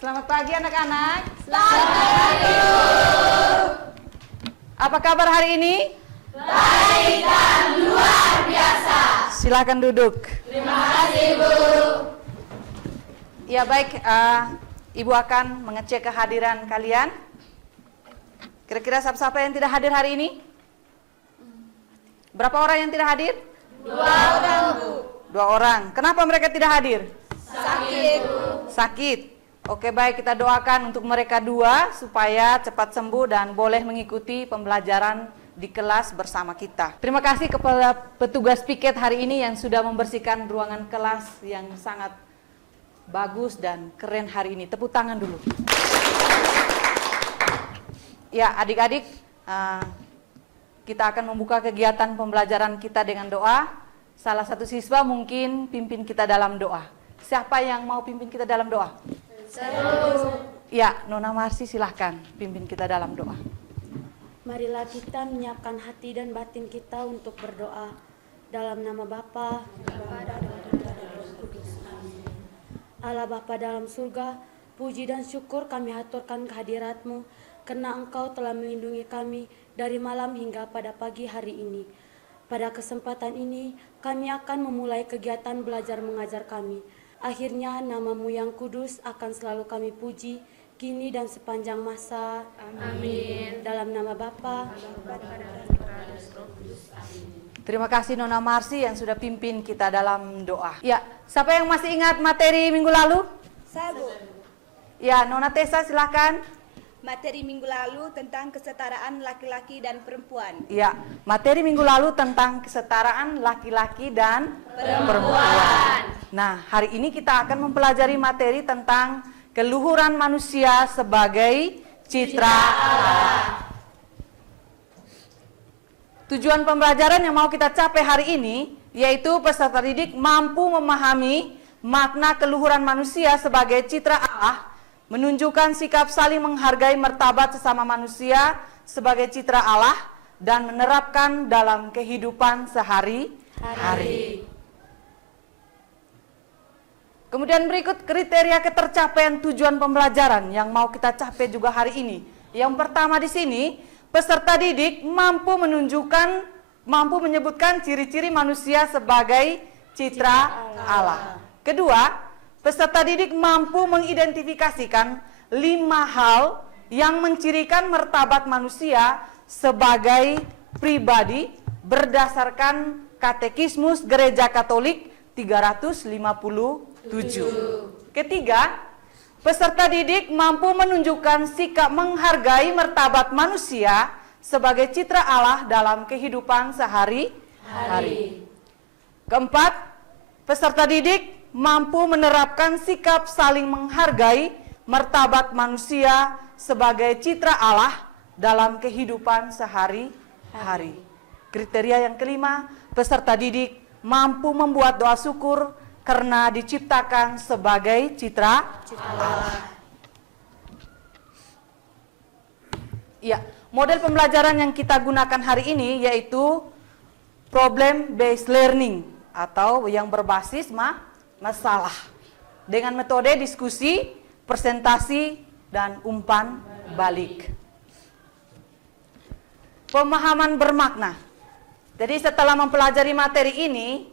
Selamat pagi anak-anak. Selamat pagi, Bu. Apa kabar hari ini? Baik dan luar biasa. Silakan duduk. Terima kasih, Bu. Ya baik, Ibu akan mengecek kehadiran kalian. Kira-kira siapa yang tidak hadir hari ini? Berapa orang yang tidak hadir? 2 orang, Bu. 2 orang. Kenapa mereka tidak hadir? Sakit. Sakit. Oke baik, kita doakan untuk mereka 2 supaya cepat sembuh dan boleh mengikuti pembelajaran di kelas bersama kita. Terima kasih kepada petugas piket hari ini yang sudah membersihkan ruangan kelas yang sangat bagus dan keren hari ini. Tepuk tangan dulu. Ya adik-adik, kita akan membuka kegiatan pembelajaran kita dengan doa. Salah satu siswa mungkin pimpin kita dalam doa. Siapa yang mau pimpin kita dalam doa? Ya, Nona Marsi silahkan pimpin kita dalam doa. Marilah kita menyiapkan hati dan batin kita untuk berdoa. Dalam nama Bapa, dan Roh Kudus. Amin. Allah Bapa dalam surga, puji dan syukur kami haturkan kehadirat-Mu, karena Engkau telah melindungi kami dari malam hingga pada pagi hari ini. Pada kesempatan ini, kami akan memulai kegiatan belajar mengajar kami. Akhirnya nama-Mu yang kudus akan selalu kami puji, kini dan sepanjang masa. Amin. Dalam nama Bapa, dan Roh Kudus. Amin. Terima kasih Nona Marsi yang sudah pimpin kita dalam doa. Ya, siapa yang masih ingat materi minggu lalu? Saya, Bu. Ya, Nona Tessa silahkan. Materi minggu lalu tentang kesetaraan laki-laki dan perempuan. Ya, materi minggu lalu tentang kesetaraan laki-laki dan perempuan. Nah, hari ini kita akan mempelajari materi tentang keluhuran manusia sebagai citra Allah. Tujuan pembelajaran yang mau kita capai hari ini yaitu peserta didik mampu memahami makna keluhuran manusia sebagai citra Allah, menunjukkan sikap saling menghargai martabat sesama manusia sebagai citra Allah, dan menerapkan dalam kehidupan sehari-hari. Kemudian berikut kriteria ketercapaian tujuan pembelajaran yang mau kita capai juga hari ini. Yang pertama di sini, peserta didik mampu menyebutkan ciri-ciri manusia sebagai citra Allah. Kedua, peserta didik mampu mengidentifikasikan 5 hal yang mencirikan martabat manusia sebagai pribadi berdasarkan Katekismus Gereja Katolik 357. Ketiga, peserta didik mampu menunjukkan sikap menghargai martabat manusia sebagai citra Allah dalam kehidupan sehari-hari. Keempat, peserta didik mampu menerapkan sikap saling menghargai martabat manusia sebagai citra Allah dalam kehidupan sehari-hari. Kriteria yang kelima, peserta didik mampu membuat doa syukur karena diciptakan sebagai citra Allah. Ya, model pembelajaran yang kita gunakan hari ini yaitu problem based learning atau yang berbasis masalah dengan metode diskusi, presentasi, dan umpan balik. Pemahaman bermakna. Jadi setelah mempelajari materi ini,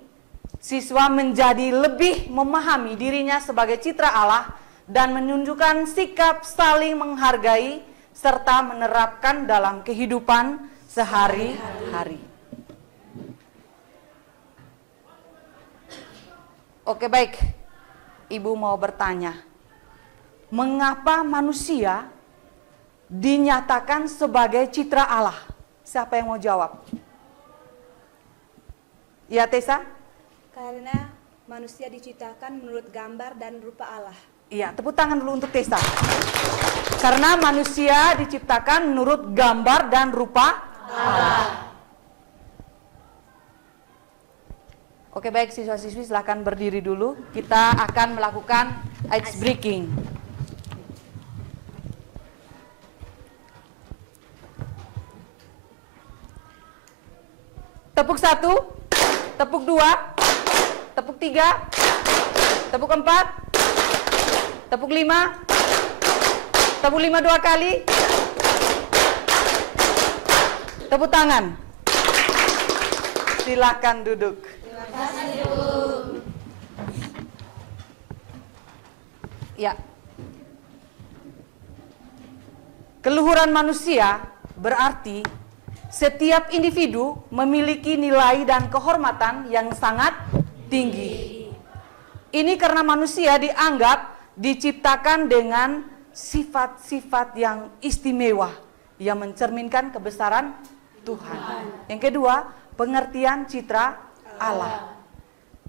siswa menjadi lebih memahami dirinya sebagai citra Allah dan menunjukkan sikap saling menghargai serta menerapkan dalam kehidupan sehari-hari. Oke baik, Ibu mau bertanya, mengapa manusia dinyatakan sebagai citra Allah? Siapa yang mau jawab? Ya Tessa? Karena manusia diciptakan menurut gambar dan rupa Allah. Iya, tepuk tangan dulu untuk Tessa. Karena manusia diciptakan menurut gambar dan rupa Allah. Oke baik, siswa-siswi silahkan berdiri dulu. Kita akan melakukan ice breaking. Tepuk 1, tepuk 2, tepuk 3, tepuk 4, Tepuk 5. Tepuk 5 2 kali. Tepuk tangan. Silakan duduk. Terima kasih, Bu. Ya. Keluhuran manusia berarti setiap individu memiliki nilai dan kehormatan yang sangat tinggi. Ini karena manusia dianggap diciptakan dengan sifat-sifat yang istimewa yang mencerminkan kebesaran Tuhan. Yang kedua, pengertian citra Allah.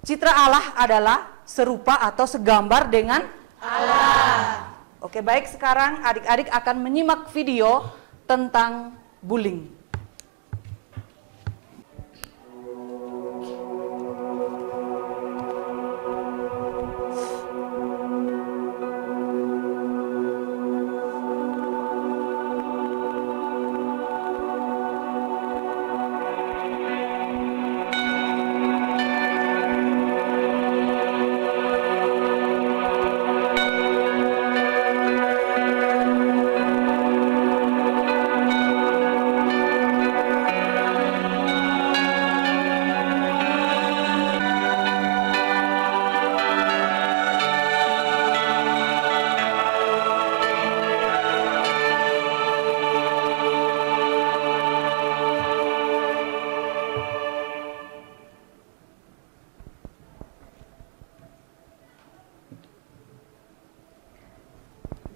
Citra Allah adalah serupa atau segambar dengan Allah. Oke, baik, sekarang adik-adik akan menyimak video tentang bullying.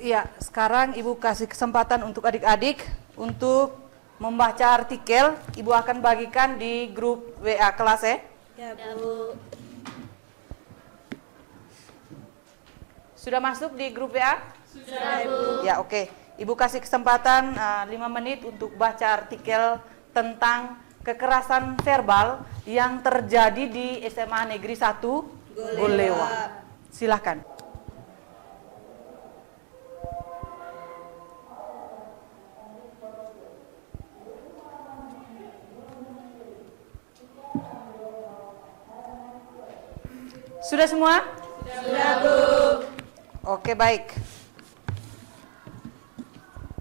Ya, sekarang Ibu kasih kesempatan untuk adik-adik untuk membaca artikel. Ibu akan bagikan di grup WA kelas ya. Ya, Bu. Sudah masuk di grup WA? Sudah, Bu. Ya, oke. Ibu kasih kesempatan 5 menit untuk baca artikel tentang kekerasan verbal yang terjadi di SMA Negeri 1 Golewa. Silakan. Sudah semua? Sudah, Bu. Oke, baik.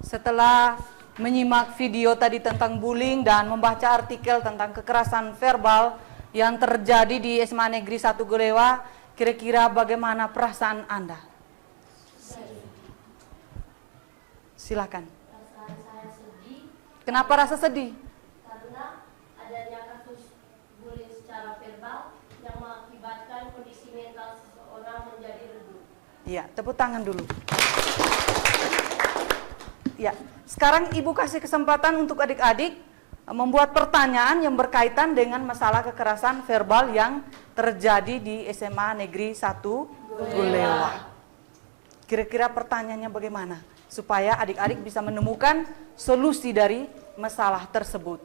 Setelah menyimak video tadi tentang bullying dan membaca artikel tentang kekerasan verbal yang terjadi di SMA Negeri 1 Golewa, kira-kira bagaimana perasaan Anda? Silakan. Perasaan saya sedih Kenapa rasa sedih? karena adanya kasus bullying secara verbal yang mengakibatkan kondisi mental seseorang menjadi redup. Iya, tepuk tangan dulu. Ya, sekarang Ibu kasih kesempatan untuk adik-adik membuat pertanyaan yang berkaitan dengan masalah kekerasan verbal yang terjadi di SMA Negeri 1 Golewa. Kira-kira pertanyaannya bagaimana? Supaya adik-adik bisa menemukan solusi dari masalah tersebut.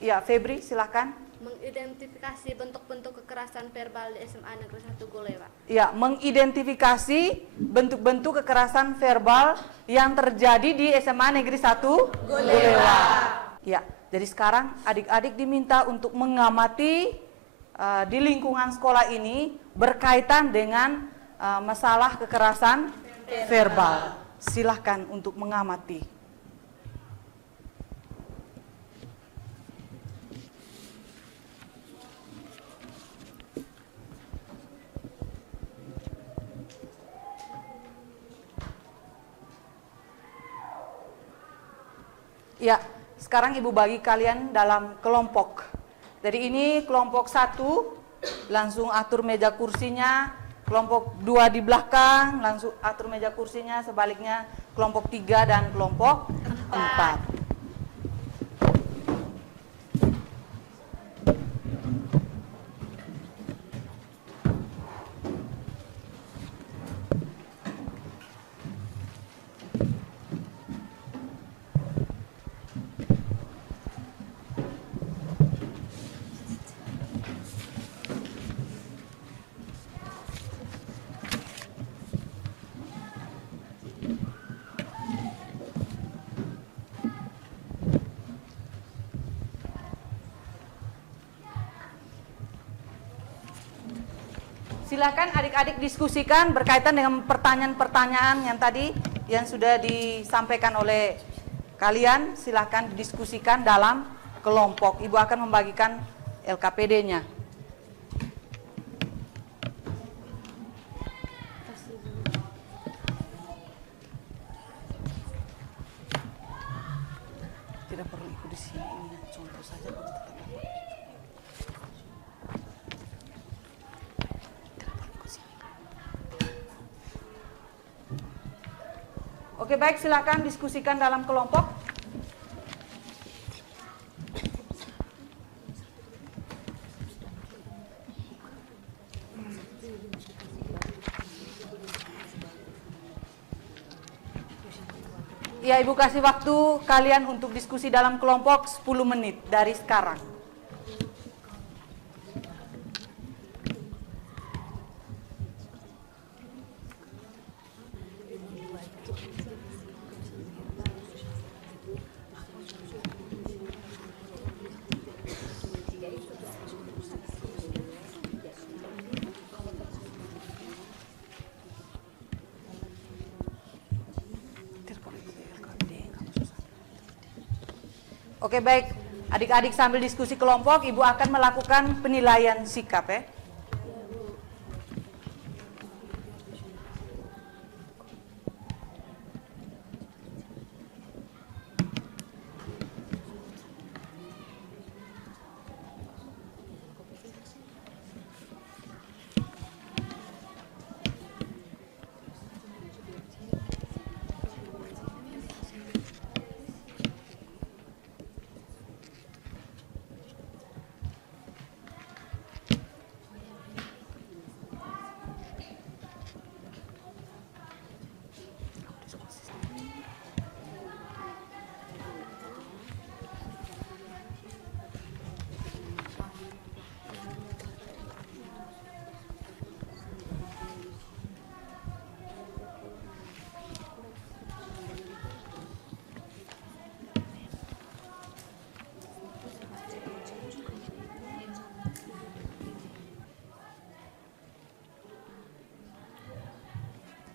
Ya, Febri, silakan. Mengidentifikasi bentuk-bentuk kekerasan verbal di SMA Negeri 1 Golewa. Ya, mengidentifikasi bentuk-bentuk kekerasan verbal yang terjadi di SMA Negeri 1 Golewa. Ya, jadi sekarang adik-adik diminta untuk mengamati di lingkungan sekolah ini berkaitan dengan masalah kekerasan verbal. Silahkan untuk mengamati. Ya, sekarang Ibu bagi kalian dalam kelompok. Jadi ini kelompok 1, langsung atur meja kursinya. Kelompok 2 di belakang, langsung atur meja kursinya. Sebaliknya kelompok 3 dan kelompok 4. Silakan adik-adik diskusikan berkaitan dengan pertanyaan-pertanyaan yang sudah disampaikan oleh kalian. Silakan diskusikan dalam kelompok. Ibu akan membagikan LKPD-nya. Tidak perlu ikut di sini, ini contoh saja. Oke, baik, silakan diskusikan dalam kelompok. Ya, Ibu kasih waktu kalian untuk diskusi dalam kelompok 10 menit dari sekarang. Oke, baik, adik-adik sambil diskusi kelompok, Ibu akan melakukan penilaian sikap ya.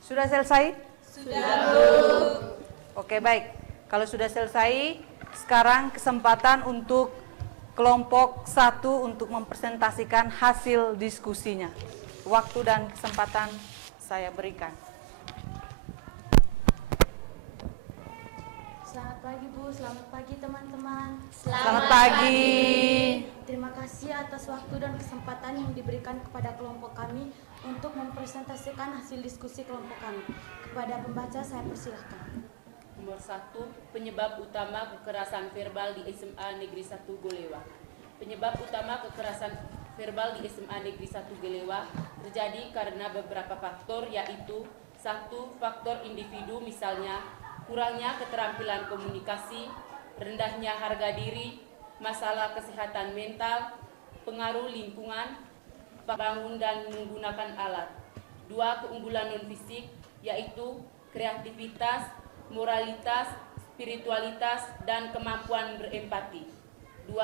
Sudah selesai? Sudah, Bu. Oke, baik. Kalau sudah selesai, sekarang kesempatan untuk kelompok 1 untuk mempresentasikan hasil diskusinya. Waktu dan kesempatan saya berikan. Selamat pagi Bu, selamat pagi teman-teman. Selamat pagi. Terima kasih atas waktu dan kesempatan yang diberikan kepada kelompok kami untuk mempresentasikan hasil diskusi kelompok kami. Kepada pembaca saya persilahkan. Nomor 1, penyebab utama kekerasan verbal di SMA Negeri 1 Golewa. Penyebab utama kekerasan verbal di SMA Negeri 1 Golewa terjadi karena beberapa faktor, yaitu 1. Faktor individu, misalnya kurangnya keterampilan komunikasi, rendahnya harga diri, masalah kesehatan mental, pengaruh lingkungan, bangun dan menggunakan alat. 2. Keunggulan non-fisik, yaitu kreativitas, moralitas, spiritualitas, dan kemampuan berempati. 2.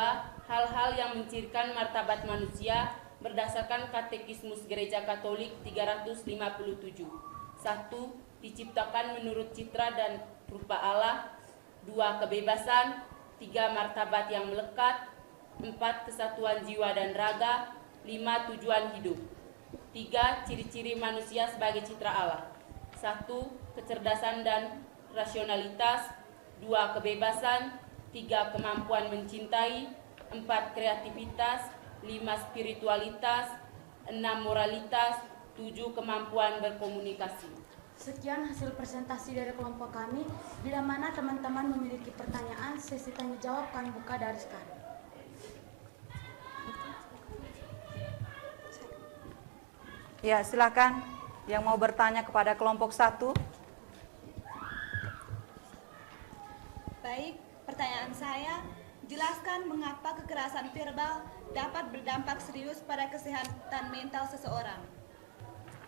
Hal-hal yang mencirikan martabat manusia berdasarkan Katekismus Gereja Katolik 357. 1. Diciptakan menurut citra dan rupa Allah. 2. Kebebasan. 3. Martabat yang melekat. 4. Kesatuan jiwa dan raga. 5. Tujuan hidup. 3. Ciri-ciri manusia sebagai citra Allah. 1. Kecerdasan dan rasionalitas. 2. Kebebasan. 3. Kemampuan mencintai. 4. Kreativitas. 5. Spiritualitas. 6. Moralitas. 7. Kemampuan berkomunikasi. Sekian hasil presentasi dari kelompok kami. Bila mana teman-teman memiliki pertanyaan, sesi tanya jawab kami buka dari sekarang. Ya, silakan yang mau bertanya kepada kelompok 1. Baik, pertanyaan saya, jelaskan mengapa kekerasan verbal dapat berdampak serius pada kesehatan mental seseorang.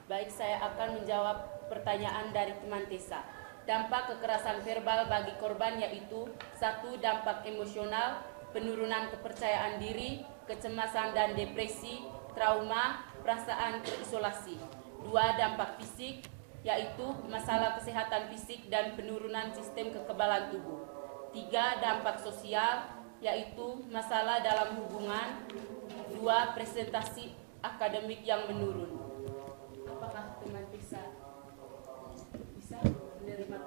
Baik, saya akan menjawab pertanyaan dari teman Tessa. Dampak kekerasan verbal bagi korban yaitu 1. Dampak emosional, penurunan kepercayaan diri, kecemasan dan depresi, trauma, perasaan terisolasi. 2. Dampak fisik, yaitu masalah kesehatan fisik dan penurunan sistem kekebalan tubuh. 3. Dampak sosial, yaitu masalah dalam hubungan. 2. Presentasi akademik yang menurun. Apakah teman bisa menerima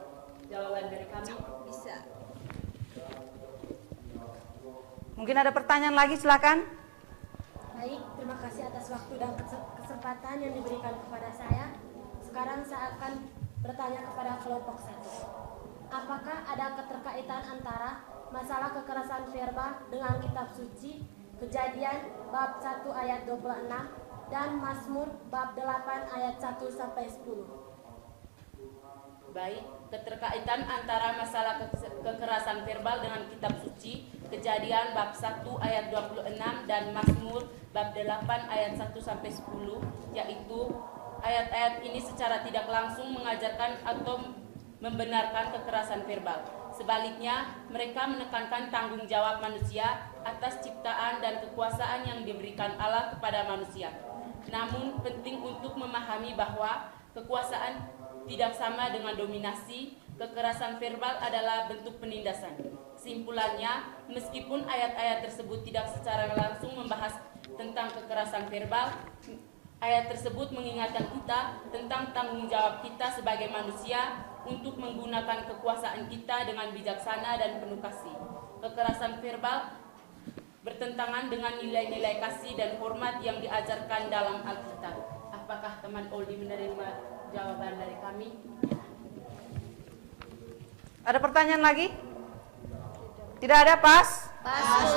jawaban dari kami? Bisa. Mungkin ada pertanyaan lagi, silakan. Baik, terima kasih atas waktu dan kesempatan yang diberikan kepada saya. Sekarang saya akan bertanya kepada kelompok 1. Apakah ada keterkaitan antara masalah kekerasan verbal dengan kitab suci, Kejadian bab 1 ayat 26 dan Mazmur bab 8 ayat 1 sampai 10? Baik, keterkaitan antara masalah kekerasan verbal dengan kitab suci, Kejadian bab 1 ayat 26 dan Mazmur bab 8 ayat 1 sampai 10, yaitu ayat-ayat ini secara tidak langsung mengajarkan atau membenarkan kekerasan verbal. Sebaliknya, mereka menekankan tanggung jawab manusia atas ciptaan dan kekuasaan yang diberikan Allah kepada manusia. Namun, penting untuk memahami bahwa kekuasaan tidak sama dengan dominasi. Kekerasan verbal adalah bentuk penindasan. Kesimpulannya, meskipun ayat-ayat tersebut tidak secara langsung membahas tentang kekerasan verbal, ayat tersebut mengingatkan kita tentang tanggung jawab kita sebagai manusia untuk menggunakan kekuasaan kita dengan bijaksana dan penuh kasih. Kekerasan verbal bertentangan dengan nilai-nilai kasih dan hormat yang diajarkan dalam Alkitab. Apakah teman Oldi menerima jawaban dari kami? Ada pertanyaan lagi? Tidak ada, pas?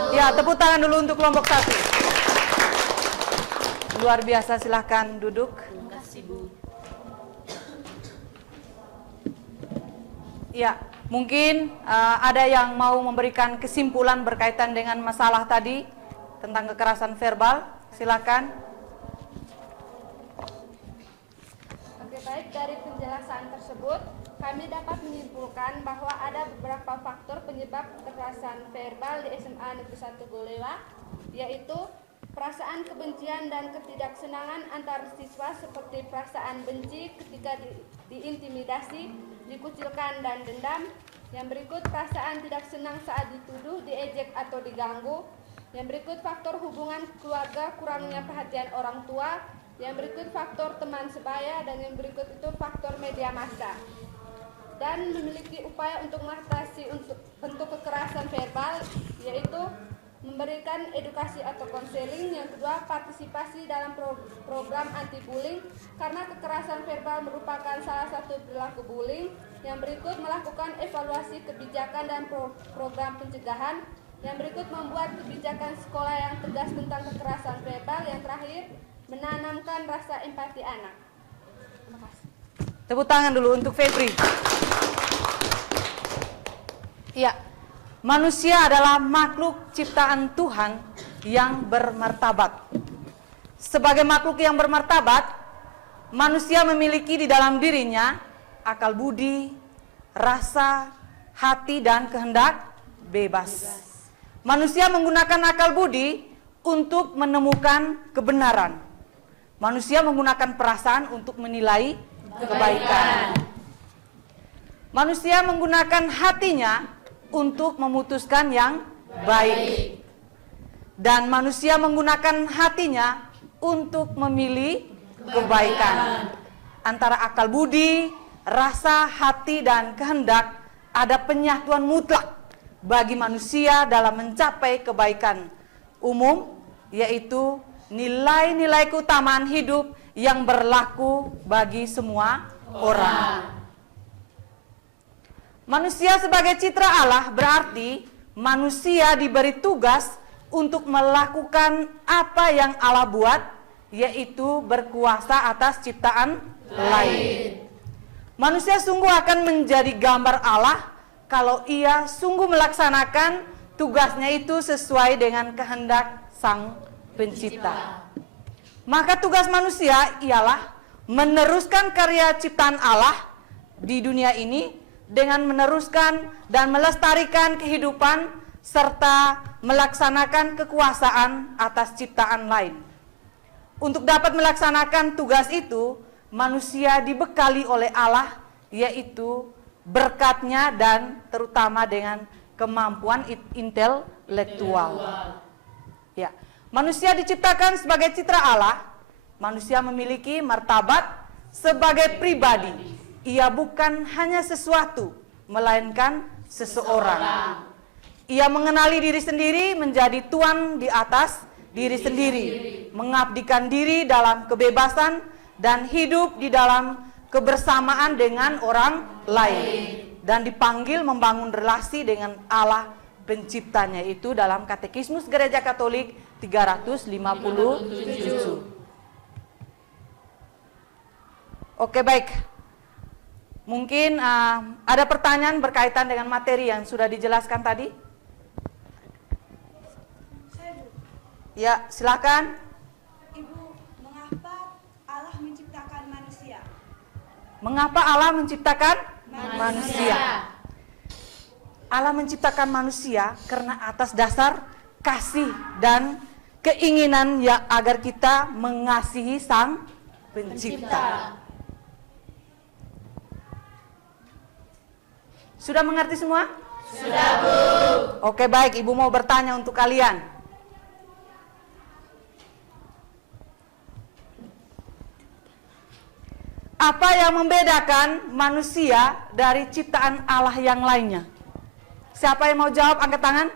Ya, tepuk tangan dulu untuk kelompok 1. Luar biasa, silahkan duduk. Terima kasih, Bu. Ya, mungkin ada yang mau memberikan kesimpulan berkaitan dengan masalah tadi tentang kekerasan verbal. Silakan. Oke, baik, dari penjelasan tersebut kami dapat menyimpulkan bahwa ada beberapa faktor penyebab kekerasan verbal di SMA Negeri 1 Golewa, yaitu perasaan kebencian dan ketidaksenangan antar siswa seperti perasaan benci ketika diintimidasi, dikucilkan dan dendam. Yang berikut perasaan tidak senang saat dituduh, diejek atau diganggu. Yang berikut faktor hubungan keluarga, kurangnya perhatian orang tua. Yang berikut faktor teman sebaya, dan yang berikut itu faktor media massa. Dan memiliki upaya untuk mengatasi bentuk kekerasan verbal, yaitu memberikan edukasi atau konseling. Yang kedua, partisipasi dalam program anti-bullying, karena kekerasan verbal merupakan salah satu perilaku bullying. Yang berikut, melakukan evaluasi kebijakan dan program pencegahan. Yang berikut, membuat kebijakan sekolah yang tegas tentang kekerasan verbal. Yang terakhir, menanamkan rasa empati anak. Terima kasih. Tepuk tangan dulu untuk Febri. Ya, manusia adalah makhluk ciptaan Tuhan yang bermartabat. Sebagai makhluk yang bermartabat, manusia memiliki di dalam dirinya akal budi, rasa, hati, dan kehendak bebas. Manusia menggunakan akal budi untuk menemukan kebenaran. Manusia menggunakan perasaan untuk menilai kebaikan. Manusia menggunakan hatinya untuk memutuskan yang baik. Dan manusia menggunakan hatinya untuk memilih kebaikan. Antara akal budi, rasa, hati, dan kehendak ada penyatuan mutlak bagi manusia dalam mencapai kebaikan umum, yaitu nilai-nilai keutamaan hidup yang berlaku bagi semua orang. Manusia sebagai citra Allah berarti manusia diberi tugas untuk melakukan apa yang Allah buat, yaitu berkuasa atas ciptaan lain. Manusia sungguh akan menjadi gambar Allah kalau ia sungguh melaksanakan tugasnya itu sesuai dengan kehendak Sang Pencipta. Maka tugas manusia ialah meneruskan karya ciptaan Allah di dunia ini dengan meneruskan dan melestarikan kehidupan serta melaksanakan kekuasaan atas ciptaan lain. Untuk dapat melaksanakan tugas itu, manusia dibekali oleh Allah, yaitu berkatnya dan terutama dengan kemampuan intelektual. Ya, manusia diciptakan sebagai citra Allah. Manusia memiliki martabat sebagai pribadi. Ia bukan hanya sesuatu, melainkan seseorang. Ia mengenali diri sendiri, menjadi tuan di atas diri sendiri, mengabdikan diri dalam kebebasan dan hidup di dalam kebersamaan dengan orang lain, dan dipanggil membangun relasi dengan Allah penciptanya. Itu dalam Katekismus Gereja Katolik 357. Oke, baik. Mungkin ada pertanyaan berkaitan dengan materi yang sudah dijelaskan tadi? Ya, silakan. Ibu, mengapa Allah menciptakan manusia? Mengapa Allah menciptakan manusia? Allah menciptakan manusia karena atas dasar kasih dan keinginan ya agar kita mengasihi Sang Pencipta. Sudah mengerti semua? Sudah, Bu. Oke, baik. Ibu mau bertanya untuk kalian. Apa yang membedakan manusia dari ciptaan Allah yang lainnya? Siapa yang mau jawab, angkat tangan?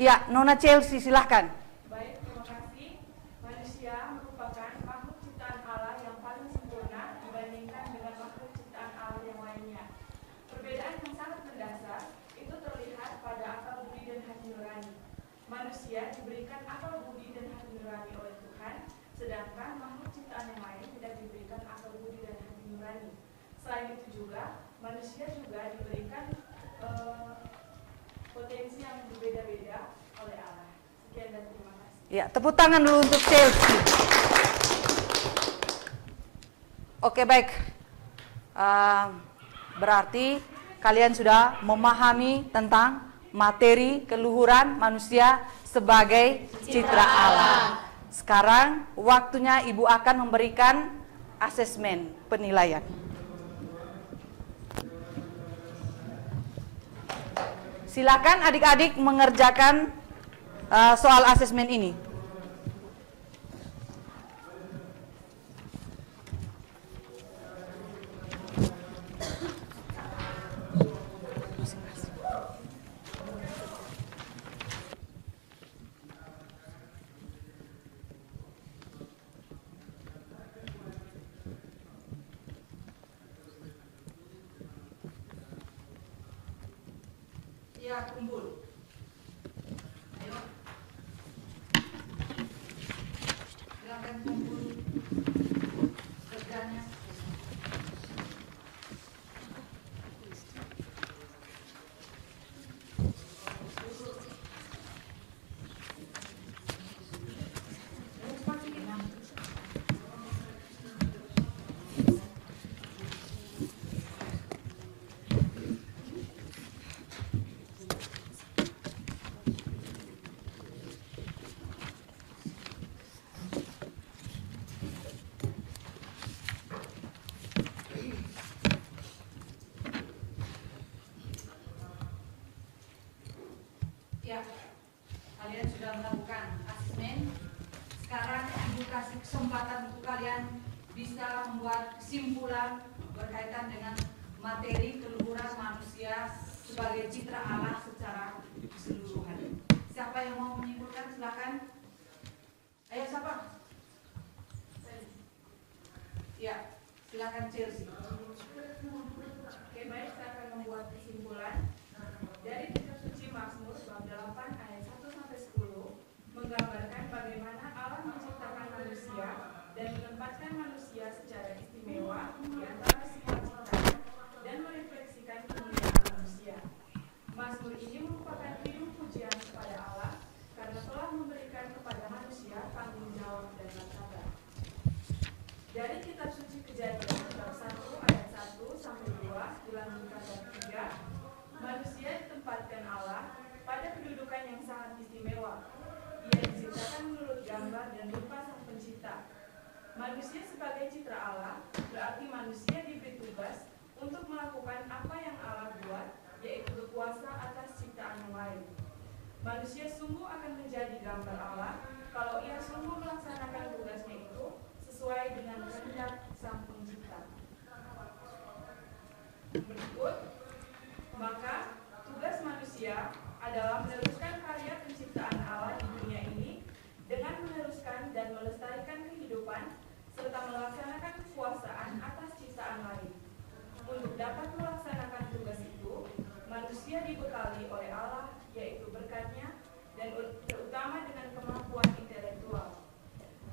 Ya, Nona Chelsea, silahkan. Baik, terima kasih. Manusia merupakan makhluk ciptaan Allah yang paling sempurna dibandingkan dengan makhluk ciptaan Allah yang lainnya. Perbedaan yang sangat mendasar itu terlihat pada akal budi dan hati nurani. Manusia diberikan akal budi dan hati nurani oleh Tuhan, sedangkan makhluk ciptaan yang lain tidak diberikan akal budi dan hati nurani. Selain itu juga, manusia juga diberikan potensi yang berbeda-beda oleh Allah. Sekian dan terima kasih. Ya, tepuk tangan dulu untuk Chelsea. Oke, baik. Berarti kalian sudah memahami tentang materi keluhuran manusia sebagai citra Allah. Sekarang waktunya Ibu akan memberikan asesmen penilaian. Silakan adik-adik mengerjakan soal asesmen ini. Ya, kumpul. Ayo. Silakan kumpul kerjanya. Ya, kalian sudah melakukan asesmen. Sekarang Ibu kasih kesempatan untuk kalian bisa membuat kesimpulan berkaitan dengan materi keluhuran manusia sebagai citra Allah secara keseluruhan. Siapa yang mau menyimpulkan? Silakan. Ayo, siapa? Ya, silakan Chelsea. Oke, baik, saya akan membuat kesimpulan. Dari kitab suci Mazmur bab 8 ayat 1-10 menggambarkan bagaimana Allah menciptakan manusia dan menempatkan manusia secara istimewa di antara semua ciptaan dan merefleksikan kemuliaan manusia. Mazmur ini merupakan pidung pujian kepada Allah karena telah memberikan kepada manusia tanggung jawab dan martabat. Dari kitab suci Kejadian bab 1 ayat sebagai citra Allah, berarti manusia diberi tugas untuk melakukan apa yang Allah buat, yaitu berkuasa atas ciptaan yang lain. Manusia sungguh akan menjadi gambar Allah kalau ia sungguh melaksanakan tugasnya itu sesuai dengan kehendak Sang Pencipta. Berikut, maka tugas manusia adalah meneruskan karya penciptaan Allah di dunia ini dengan meneruskan dan melestarikan kehidupan serta melaksanakan kekuasaan atas ciptaan lain. Untuk dapat melaksanakan tugas itu, manusia dibekali oleh Allah, yaitu berkat-Nya, dan terutama dengan kemampuan intelektual.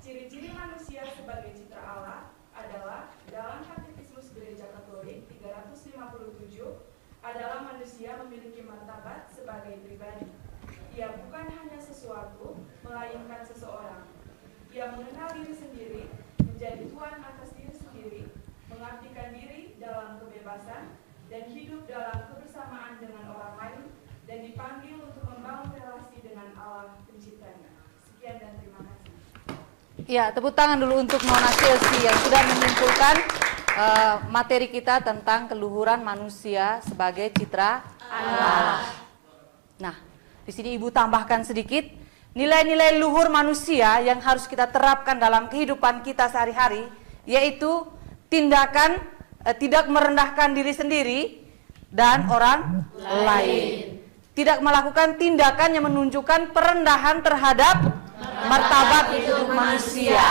Ciri-ciri manusia sebagai citra Allah adalah dalam Katekismus Gereja Katolik 357 adalah manusia memiliki martabat sebagai pribadi. Ia bukan hanya sesuatu, melainkan seseorang. Ia mengenal diri sendiri, menjadi tuan atas diri sendiri, mengabdikan diri dalam kebebasan, dan hidup dalam kebersamaan dengan orang lain, dan dipanggil untuk membangun relasi dengan Allah Penciptanya. Sekian dan terima kasih. Ya, tepuk tangan dulu untuk Nona Chelsea yang sudah menyimpulkan materi kita tentang keluhuran manusia sebagai citra Allah. Nah, di sini Ibu tambahkan sedikit nilai-nilai luhur manusia yang harus kita terapkan dalam kehidupan kita sehari-hari, yaitu tindakan tidak merendahkan diri sendiri dan orang lain. Tidak melakukan tindakan yang menunjukkan perendahan terhadap martabat hidup manusia.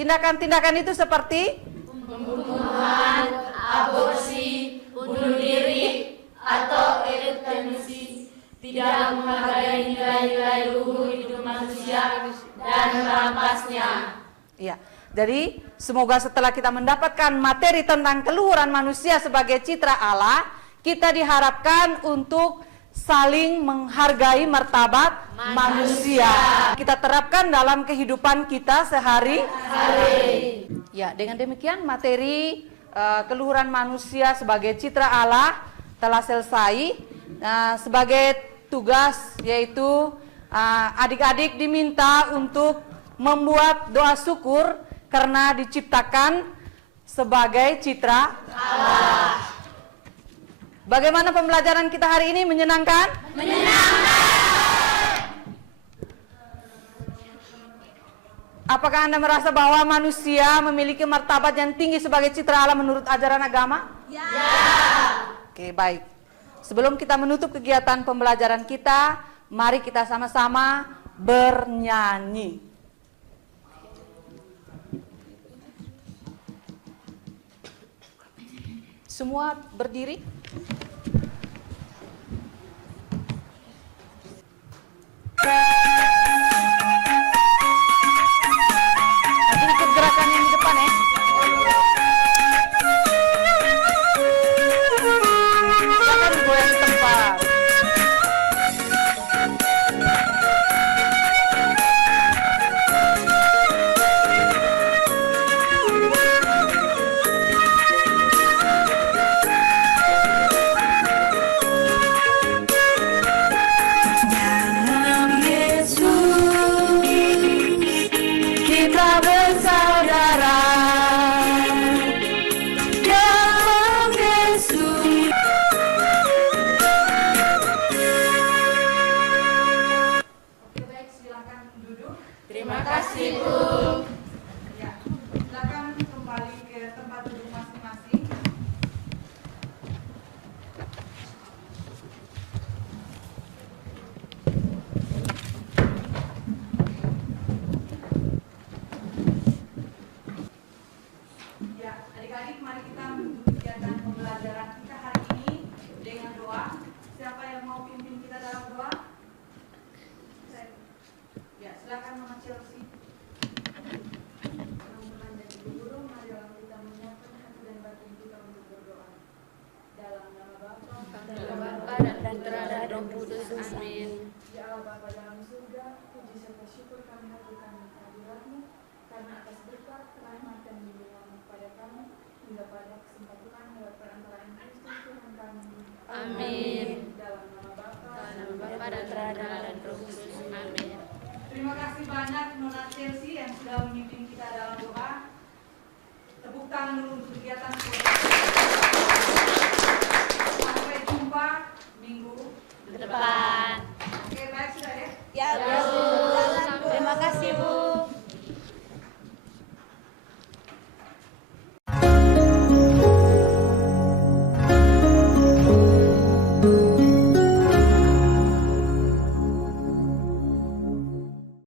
Tindakan-tindakan itu seperti Pembunuhan, aborsi, bunuh diri, atau eutanasi, tidak menghargai nilai-nilai luhur hidup manusia dan merampasnya. Ya, jadi semoga setelah kita mendapatkan materi tentang keluhuran manusia sebagai citra Allah, kita diharapkan untuk saling menghargai martabat manusia. Kita terapkan dalam kehidupan kita sehari-hari. Ya, dengan demikian materi keluhuran manusia sebagai citra Allah telah selesai. Nah, sebagai tugas yaitu adik-adik diminta untuk membuat doa syukur karena diciptakan sebagai citra Allah. Bagaimana pembelajaran kita hari ini? Menyenangkan? Menyenangkan. Apakah Anda merasa bahwa manusia memiliki martabat yang tinggi sebagai citra Allah menurut ajaran agama? Ya. Oke, baik. Sebelum kita menutup kegiatan pembelajaran kita, mari kita sama-sama bernyanyi. Semua berdiri. Nanti ikut gerakan yang di depan ya. Silakan goyang di tempat. Terima kasih banyak Nona Chelsea yang sudah memimpin kita dalam doa. tepuk tangan dulu untuk kegiatan sekolah.